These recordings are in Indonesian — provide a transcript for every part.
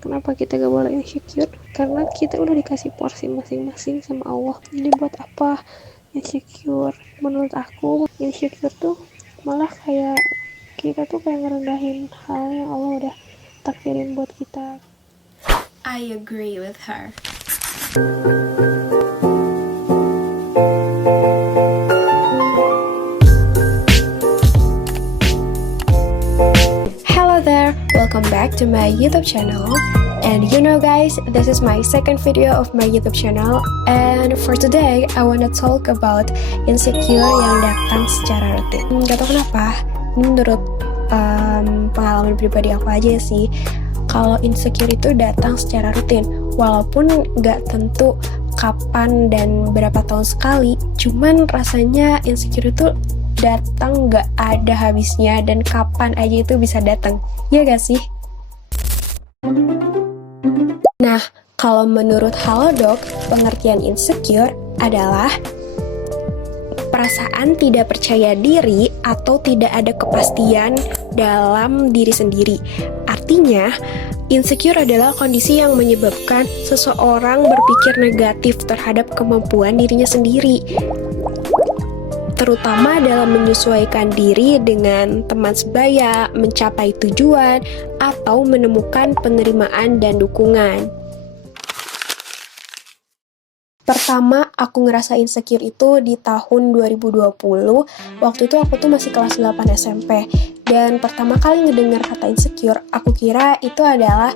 Kenapa kita gak boleh insecure? Karena kita udah dikasih porsi masing-masing sama Allah. Jadi buat apa insecure? Menurut aku insecure tuh malah kayak kita tuh kayak ngerendahin hal yang Allah udah takdirin buat kita. I agree with her. Hello there, welcome back to my YouTube channel. And you know guys, this is my second video of my YouTube channel. And for today, I wanna talk about insecure yang datang secara rutin. Gak tau kenapa, menurut pengalaman pribadi aku aja sih, kalau insecure itu datang secara rutin. Walaupun gak tentu kapan dan berapa tahun sekali, cuman rasanya insecure itu datang gak ada habisnya dan kapan aja itu bisa datang. Ya gak sih? Nah, kalau menurut Halodoc, pengertian insecure adalah perasaan tidak percaya diri atau tidak ada kepastian dalam diri sendiri. Artinya, insecure adalah kondisi yang menyebabkan seseorang berpikir negatif terhadap kemampuan dirinya sendiri, terutama dalam menyesuaikan diri dengan teman sebaya, mencapai tujuan, atau menemukan penerimaan dan dukungan. Pertama, aku ngerasa insecure itu di tahun 2020. Waktu itu aku tuh masih kelas 8 SMP. Dan pertama kali ngedengar kata insecure, aku kira itu adalah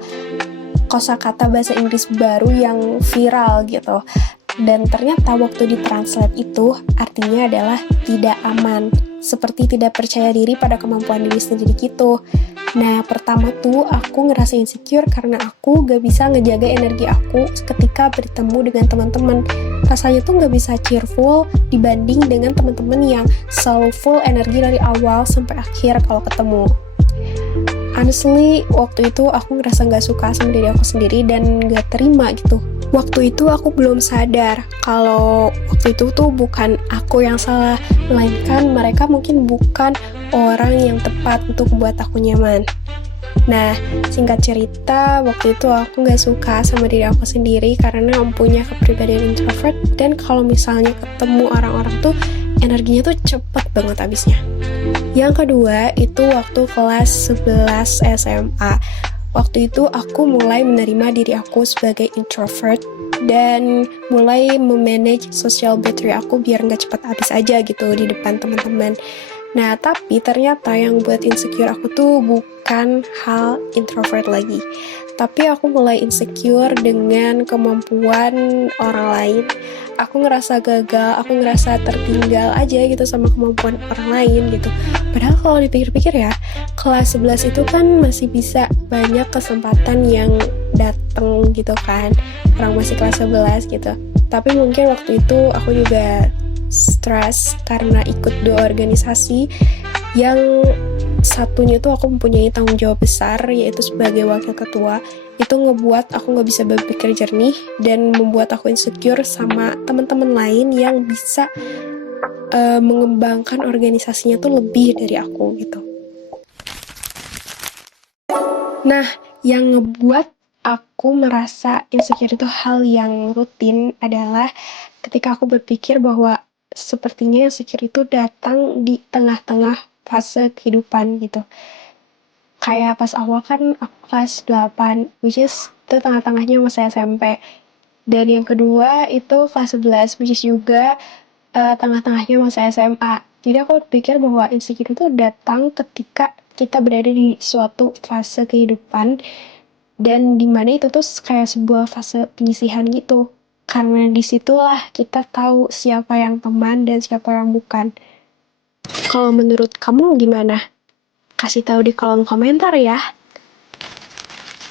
kosakata bahasa Inggris baru yang viral gitu. Dan ternyata waktu ditranslate itu artinya adalah tidak aman, seperti tidak percaya diri pada kemampuan diri sendiri gitu. Nah, pertama tuh aku ngerasa insecure karena aku gak bisa ngejaga energi aku ketika bertemu dengan teman-teman. Rasanya tuh gak bisa cheerful dibanding dengan teman-teman yang selalu full energi dari awal sampai akhir kalau ketemu. Honestly, waktu itu aku ngerasa gak suka sama diri aku sendiri dan gak terima gitu. Waktu itu aku belum sadar kalau waktu itu tuh bukan aku yang salah, melainkan mereka mungkin bukan orang yang tepat untuk buat aku nyaman. Nah, singkat cerita, waktu itu aku gak suka sama diri aku sendiri karena punya kepribadian introvert, dan kalau misalnya ketemu orang-orang tuh energinya tuh cepet banget habisnya. Yang kedua, itu waktu kelas 11 SMA. Waktu itu aku mulai menerima diri aku sebagai introvert dan mulai memanage social battery aku biar nggak cepat habis aja gitu di depan teman-teman. Nah, tapi ternyata yang buat insecure aku tuh bukan hal introvert lagi. Tapi aku mulai insecure dengan kemampuan orang lain. Aku ngerasa gagal, aku ngerasa tertinggal aja gitu sama kemampuan orang lain gitu. Padahal kalau dipikir-pikir ya, kelas 11 itu kan masih bisa banyak kesempatan yang dateng gitu kan. Orang masih kelas 11 gitu. Tapi mungkin waktu itu aku juga stres karena ikut 2 organisasi yang satunya tuh aku mempunyai tanggung jawab besar, yaitu sebagai wakil ketua. Itu ngebuat aku gak bisa berpikir jernih dan membuat aku insecure sama teman-teman lain yang bisa mengembangkan organisasinya tuh lebih dari aku gitu. Nah, yang ngebuat aku merasa insecure itu hal yang rutin adalah ketika aku berpikir bahwa sepertinya insecure itu datang di tengah-tengah fase kehidupan gitu. Kayak pas awal kan aku kelas 8, which is itu tengah-tengahnya masa SMP. Dan yang kedua itu kelas 11, which is juga tengah-tengahnya masa SMA. Jadi aku pikir bahwa insecure itu datang ketika kita berada di suatu fase kehidupan dan dimana itu tuh kayak sebuah fase penyisihan gitu. Karena disitulah kita tahu siapa yang teman dan siapa yang bukan. Kalau menurut kamu gimana? Kasih tahu di kolom komentar ya.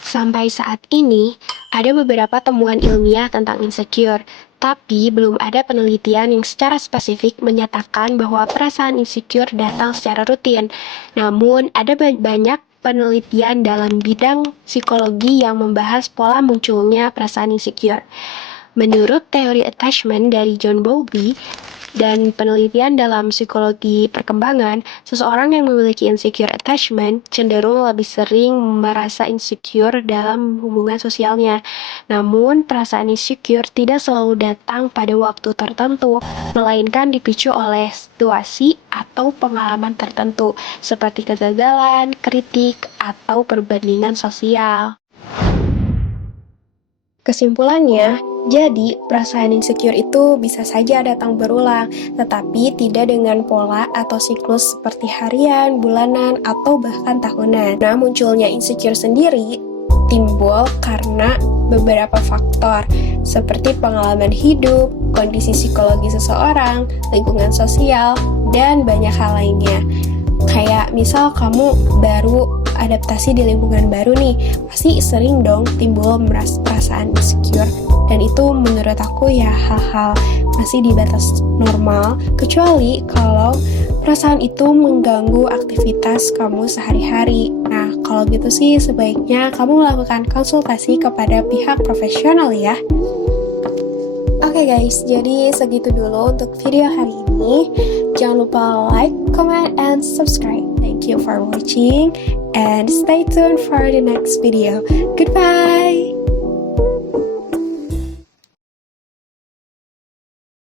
Sampai saat ini, ada beberapa temuan ilmiah tentang insecure, tapi belum ada penelitian yang secara spesifik menyatakan bahwa perasaan insecure datang secara rutin. Namun, ada banyak penelitian dalam bidang psikologi yang membahas pola munculnya perasaan insecure. Menurut teori attachment dari John Bowlby, Dan penelitian dalam psikologi perkembangan, seseorang yang memiliki insecure attachment cenderung lebih sering merasa insecure dalam hubungan sosialnya. Namun, perasaan insecure tidak selalu datang pada waktu tertentu, melainkan dipicu oleh situasi atau pengalaman tertentu, seperti kegagalan, kritik, atau perbandingan sosial. Kesimpulannya, jadi perasaan insecure itu bisa saja datang berulang, tetapi tidak dengan pola atau siklus seperti harian, bulanan, atau bahkan tahunan. Nah, munculnya insecure sendiri timbul karena beberapa faktor, seperti pengalaman hidup, kondisi psikologi seseorang, lingkungan sosial, dan banyak hal lainnya. Kayak misal kamu baru adaptasi di lingkungan baru nih, pasti sering dong timbul perasaan insecure. Dan itu menurut aku ya hal-hal masih di batas normal, kecuali kalau perasaan itu mengganggu aktivitas kamu sehari-hari. Nah, kalau gitu sih sebaiknya kamu melakukan konsultasi kepada pihak profesional ya. Oke guys, jadi segitu dulu untuk video hari ini. Jangan lupa like, comment, and subscribe. Thank you for watching and stay tuned for the next video. Goodbye!